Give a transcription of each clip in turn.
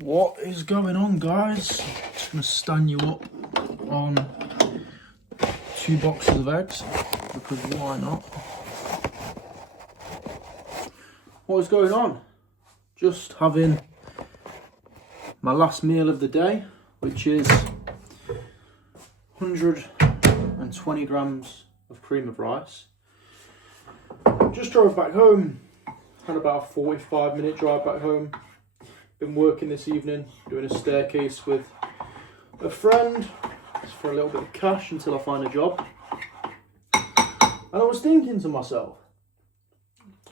What is going on, guys? Just gonna stand you up on 2 boxes of eggs because why not? What is going on? Just having my last meal of the day, which is 120 grams of cream of rice. Just drove back home, had about a 45-minute drive back home. Been working this evening, doing a staircase with a friend just for a little bit of cash until I find a job. And I was thinking to myself,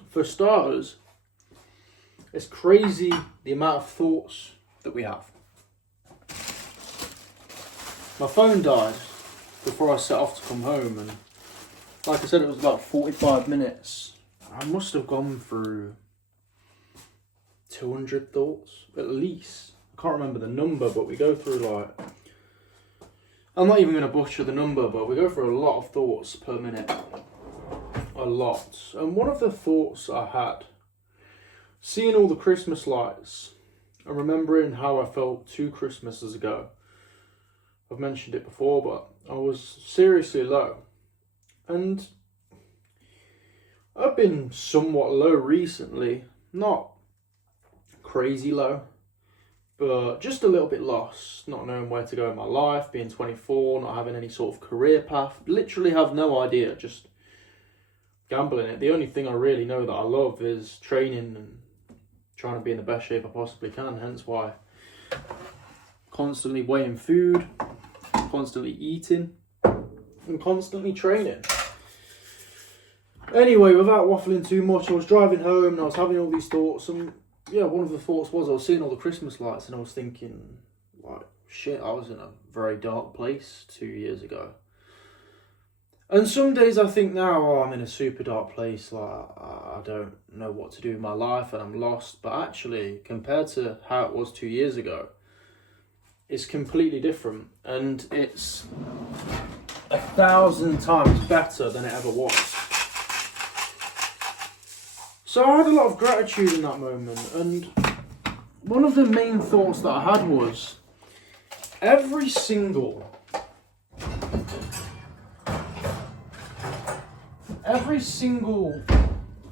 for starters, it's crazy the amount of thoughts that we have. My phone died before I set off to come home, and like I said, it was about 45 minutes. I must have gone through 200 thoughts at least. I can't remember the number, but we go through like, I'm not even going to butcher the number, but we go through a lot of thoughts per minute. A lot. And one of the thoughts I had, seeing all the Christmas lights and remembering how I felt 2 Christmases ago. I've mentioned it before, but I was seriously low. And I've been somewhat low recently. Not crazy low, but just a little bit lost, not knowing where to go in my life, being 24, not having any sort of career path, literally have no idea, just gambling it. The only thing I really know that I love is training and trying to be in the best shape I possibly can, hence why constantly weighing food, constantly eating, and constantly training. Anyway, without waffling too much, I was driving home and I was having all these thoughts, and yeah, one of the thoughts was I was seeing all the Christmas lights and I was thinking, like, shit, I was in a very dark place 2 years ago. And some days I think now, oh, I'm in a super dark place, like, I don't know what to do with my life and I'm lost. But actually, compared to how it was 2 years ago, it's completely different. And it's 1,000 times better than it ever was. So I had a lot of gratitude in that moment, and one of the main thoughts that I had was every single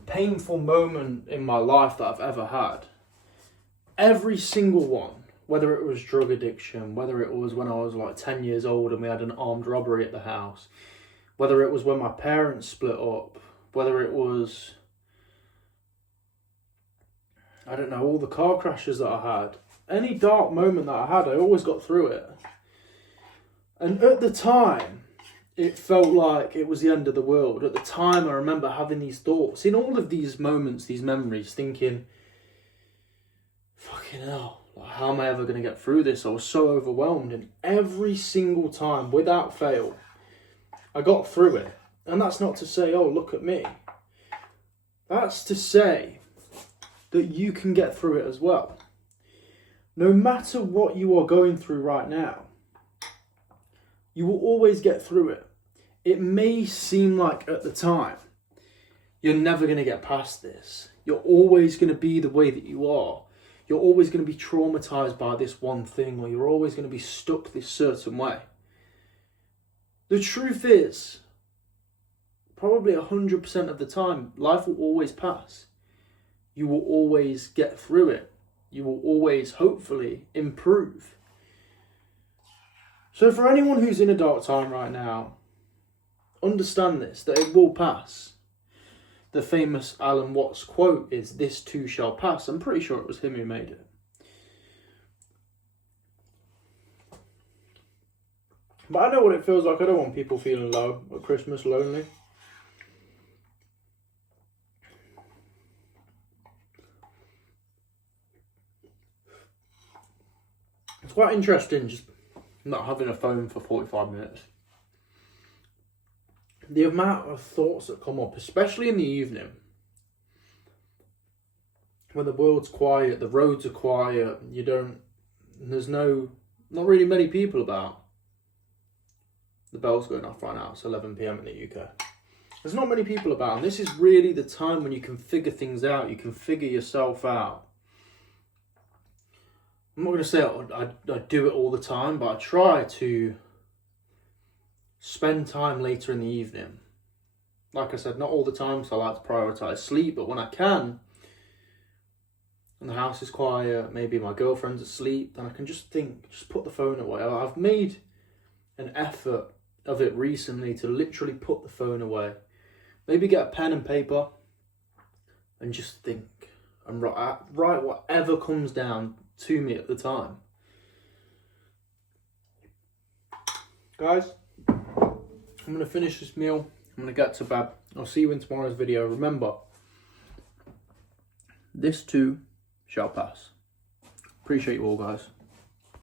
painful moment in my life that I've ever had, every single one, whether it was drug addiction, whether it was when I was like 10 years old and we had an armed robbery at the house, whether it was when my parents split up, whether it was, I don't know, all the car crashes that I had. Any dark moment that I had, I always got through it. And at the time, it felt like it was the end of the world. At the time, I remember having these thoughts, in all of these moments, these memories, thinking, fucking hell, like, how am I ever going to get through this? I was so overwhelmed. And every single time, without fail, I got through it. And that's not to say, oh, look at me. That's to say that you can get through it as well. No matter what you are going through right now, you will always get through it. It may seem like at the time, you're never going to get past this. You're always going to be the way that you are. You're always going to be traumatized by this one thing, or you're always going to be stuck this certain way. The truth is, probably 100% of the time, life will always pass. You will always get through it. You will always, hopefully, improve. So for anyone who's in a dark time right now, understand this, that it will pass. The famous Alan Watts quote is, "This too shall pass." I'm pretty sure it was him who made it. But I know what it feels like. I don't want people feeling low at Christmas, lonely. It's quite interesting just not having a phone for 45 minutes. The amount of thoughts that come up, especially in the evening, when the world's quiet, the roads are quiet, there's not really many people about. The bell's going off right now, it's 11 PM in the UK. There's not many people about, and this is really the time when you can figure things out, you can figure yourself out. I'm not going to say I do it all the time, but I try to spend time later in the evening. Like I said, not all the time, so I like to prioritise sleep, but when I can, and the house is quiet, maybe my girlfriend's asleep, then I can just put the phone away. I've made an effort of it recently to literally put the phone away. Maybe get a pen and paper and just think and write whatever comes down to me at the time. Guys, I'm going to finish this meal. I'm going to get to bed. I'll see you in tomorrow's video. Remember, this too shall pass. Appreciate you all, guys.